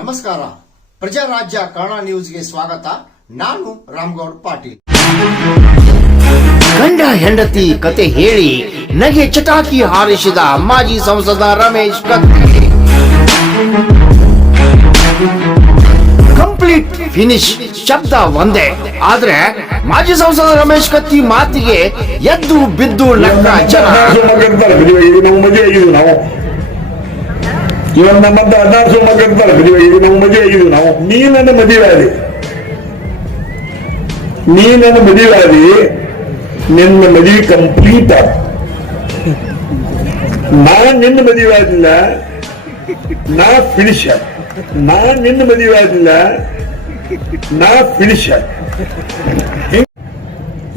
ನಮಸ್ಕಾರ, ಪ್ರಜಾರಾಜ್ಯ ಕನ್ನಡ ನ್ಯೂಸ್ಗೆ ಸ್ವಾಗತ. ನಾನು ರಾಮಗೌಡ ಪಾಟೀಲ್. ಗಂಡ ಹೆಂಡತಿ ಕತೆ ಹೇಳಿ ನಗೆ ಚಟಾಕಿ ಹಾರಿಸಿದ ಮಾಜಿ ಸಂಸದ ರಮೇಶ್ ಕತ್ತಿ. ಕಂಪ್ಲೀಟ್ ಫಿನಿಶ್ ಶಬ್ದ ಒಂದೇ, ಆದ್ರೆ ಮಾಜಿ ಸಂಸದ ರಮೇಶ್ ಕತ್ತಿ ಮಾತಿಗೆ ಎದ್ದು ಬಿದ್ದು ನಕ್ಕ ಜನ. ಇವನ್ ನಮ್ಮಂತ 16 ಮಕ್ಕಳು ಇರ್ತಾರೆ. ಈಗ ನಾವು ಮದುವೆ ಆಗಿದ್ವಿ. ನಾವು ನೀ ನನ್ನ ಮದುವೆ ಆದಿ, ನಿನ್ನ ಮದುವೆ ಕಂಪ್ಲೀಟ್ ಆದ. ನಾನ್ ನಿನ್ನ ಮದುವೆ ಆದಿಲ್ಲ, ನಾ ಫಿನಿಶ್ ಆದ. ನಾನ್ ನಿನ್ನ ಮದುವೆ ಆದಿಲ್ಲ, ನಾ ಫಿನಿಶ್ ಆದ.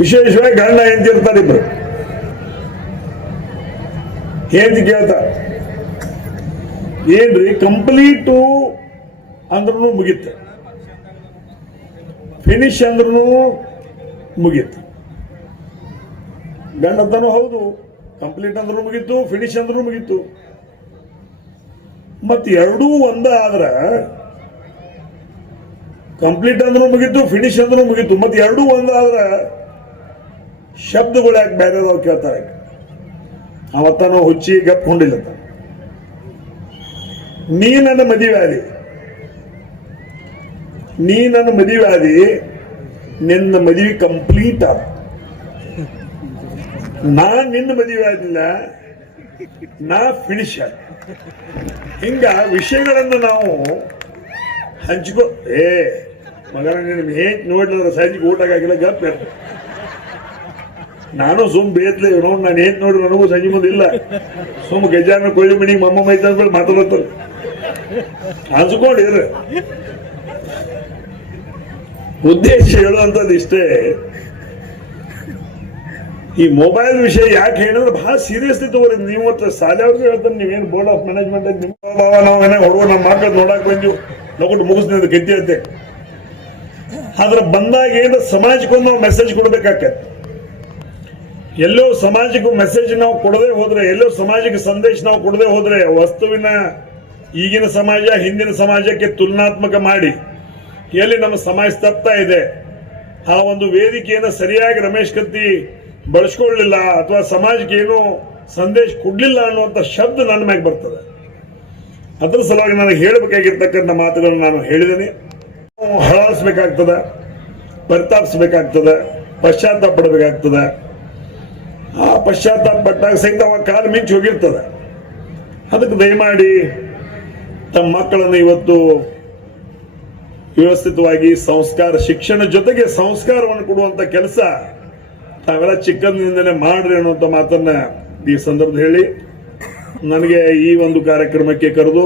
ವಿಶೇಷವಾಗಿ ಗಂಡ ಹೆಂಡತಿ ಇರ್ತಾರೆ ಇಬ್ರು. ಹೆಂಡತಿ ಕೇಳ್ತಾರೆ, ಏನ್ರಿ ಕಂಪ್ಲೀಟು ಅಂದ್ರೂ ಮುಗೀತು, ಫಿನಿಶ್ ಅಂದ್ರೂ ಮುಗೀತು. ಗಂಡಂತಾನು ಹೌದು, ಕಂಪ್ಲೀಟ್ ಅಂದ್ರೂ ಮುಗೀತು, ಫಿನಿಶ್ ಅಂದ್ರೂ ಮುಗೀತು. ಮತ್ ಎರಡೂ ಒಂದ ಆದ್ರ ಕಂಪ್ಲೀಟ್ ಅಂದ್ರೂ ಮುಗೀತು, ಫಿನಿಶ್ ಅಂದ್ರೂ ಮುಗೀತು. ಮತ್ ಎರಡೂ ಒಂದಾದ್ರ ಶಬ್ದಗಳು ಯಾಕೆ ಬೇರೆ ಕೇಳ್ತಾರೆ. ಅವತ್ತಾನು ಹುಚ್ಚಿ ಗಪ್ಕೊಂಡಿಲ್ಲ. ನೀ ನನ್ನ ಮದುವೆ ಆದಿ, ನಿನ್ನ ಮದುವೆ ಕಂಪ್ಲೀಟ್ ಆದ. ನಾನ್ ನಿನ್ನ ಮದುವೆ ಆದಿಲ್ಲ, ನಾ ಫಿನಿಶ್ ಆದ. ಹಿಂಗ ವಿಷಯಗಳನ್ನು ನಾವು ಹಂಚ್ಕೋ. ಮಗನ ನಿನ್ನ ಹೇಗ್ ನೋಡ್ಲಿಲ್ಲ, ಸಂಜೆಗೆ ಊಟಕ್ಕಾಗಿಲ್ಲ ಗಪ್. ನಾನು ಸುಮ್ ಬೇತ್ಲೆ ನೋಡ್, ನಾನು ಹೇಗ್ ನೋಡ್ರಿ ನನಗೂ ಸಂಜೆ ಮುಂದೆ ಇಲ್ಲ. ಸುಮ್ ಗಜಾನ ಕೊಳ್ಳಿ ಮಣಿಗೆ ಮಮ್ಮ ಮೈತಾನ್ಗಳು ಮಾತಾಡತ್ತರು ಹಂಚ್ಕೊಂಡಿರ. ಉದ್ದೇಶ ಹೇಳುವಂಥದ್ದು ಇಷ್ಟೇ. ಈ ಮೊಬೈಲ್ ವಿಷಯ ಯಾಕೆ ಹೇಳಿದ್ರೆ ಬಹಳ ಸೀರಿಯಸ್ಲಿ ತಗೋರಿ. ನೀವು ಶಾಲೆಯವ್ರಿಗೆ ಹೇಳ್ತಾರೆ, ನೀವೇನು ಬೋರ್ಡ್ ಆಫ್ ಮ್ಯಾನೇಜ್ಮೆಂಟ್ ಅಂತ ನಿಮ್ಮ ಬಾಬಾ ನಾವು ಹೊಡುವ ನಮ್ಮ ಮಕ್ಕಳು ನೋಡಕ್ ಬಂದಿವು, ನಾವು ಮುಗಿಸ್ತೀನಿ ಗತಿ ಅಂತೆ. ಆದ್ರೆ ಬಂದಾಗ ಏನು ಸಮಾಜಕ್ಕೊಂದು ನಾವು ಮೆಸೇಜ್ ಕೊಡ್ಬೇಕಾಗತ್ತೆ. ಎಲ್ಲೋ ಸಮಾಜಕ್ಕೂ ಮೆಸೇಜ್ ನಾವು ಕೊಡದೆ ಹೋದ್ರೆ, ಎಲ್ಲೋ ಸಮಾಜಕ್ಕೆ ಸಂದೇಶ ನಾವು ಕೊಡದೆ ಹೋದ್ರೆ, ವಸ್ತುವಿನ ಈಗಿನ ಸಮಾಜ ಹಿಂದಿನ ಸಮಾಜಕ್ಕೆ ತುಲನಾತ್ಮಕ ಮಾಡಿ ಎಲ್ಲಿ ನಮ್ಮ ಸಮಾಜ ತಪ್ತಾ ಇದೆ, ಆ ಒಂದು ವೇದಿಕೆಯನ್ನು ಸರಿಯಾಗಿ ರಮೇಶ್ ಕತ್ತಿ ಬಳಸ್ಕೊಳ್ಳಲಿಲ್ಲ ಅಥವಾ ಸಮಾಜಕ್ಕೆ ಏನು ಸಂದೇಶ ಕೊಡ್ಲಿಲ್ಲ ಅನ್ನುವಂಥ ಶಬ್ದ ನನ್ನ ಮ್ಯಾಗ ಬರ್ತದೆ. ಅದರ ಸಲುವಾಗಿ ನಾನು ಹೇಳಬೇಕಾಗಿರ್ತಕ್ಕಂಥ ಮಾತುಗಳನ್ನು ನಾನು ಹೇಳಿದ್ದೇನೆ. ಹಳಾಡಿಸ್ಬೇಕಾಗ್ತದೆ, ಪರಿತಾಪಿಸ್ಬೇಕಾಗ್ತದೆ, ಪಶ್ಚಾತ್ತಾಪ ಪಡಬೇಕಾಗ್ತದೆ. ಆ ಪಶ್ಚಾತ್ತಾಪ ಪಟ್ಟಾಗ ಸಹಿತ ಅವ ಕಾಲು ಮಿಂಚಿ ಹೋಗಿರ್ತದೆ. ಅದಕ್ಕೆ ದಯಮಾಡಿ ತಮ್ಮ ಮಕ್ಕಳನ್ನು ಇವತ್ತು ವ್ಯವಸ್ಥಿತವಾಗಿ ಸಂಸ್ಕಾರ, ಶಿಕ್ಷಣ ಜೊತೆಗೆ ಸಂಸ್ಕಾರವನ್ನು ಕೊಡುವಂತ ಕೆಲಸ ತಾವೆಲ್ಲ ಚಿಕ್ಕಂದಿನಿಂದಲೇ ಮಾಡ್ರಿ ಅನ್ನುವಂಥ ಮಾತನ್ನ ಈ ಸಂದರ್ಭದಲ್ಲಿ ಹೇಳಿ ನನಗೆ ಈ ಒಂದು ಕಾರ್ಯಕ್ರಮಕ್ಕೆ ಕರೆದು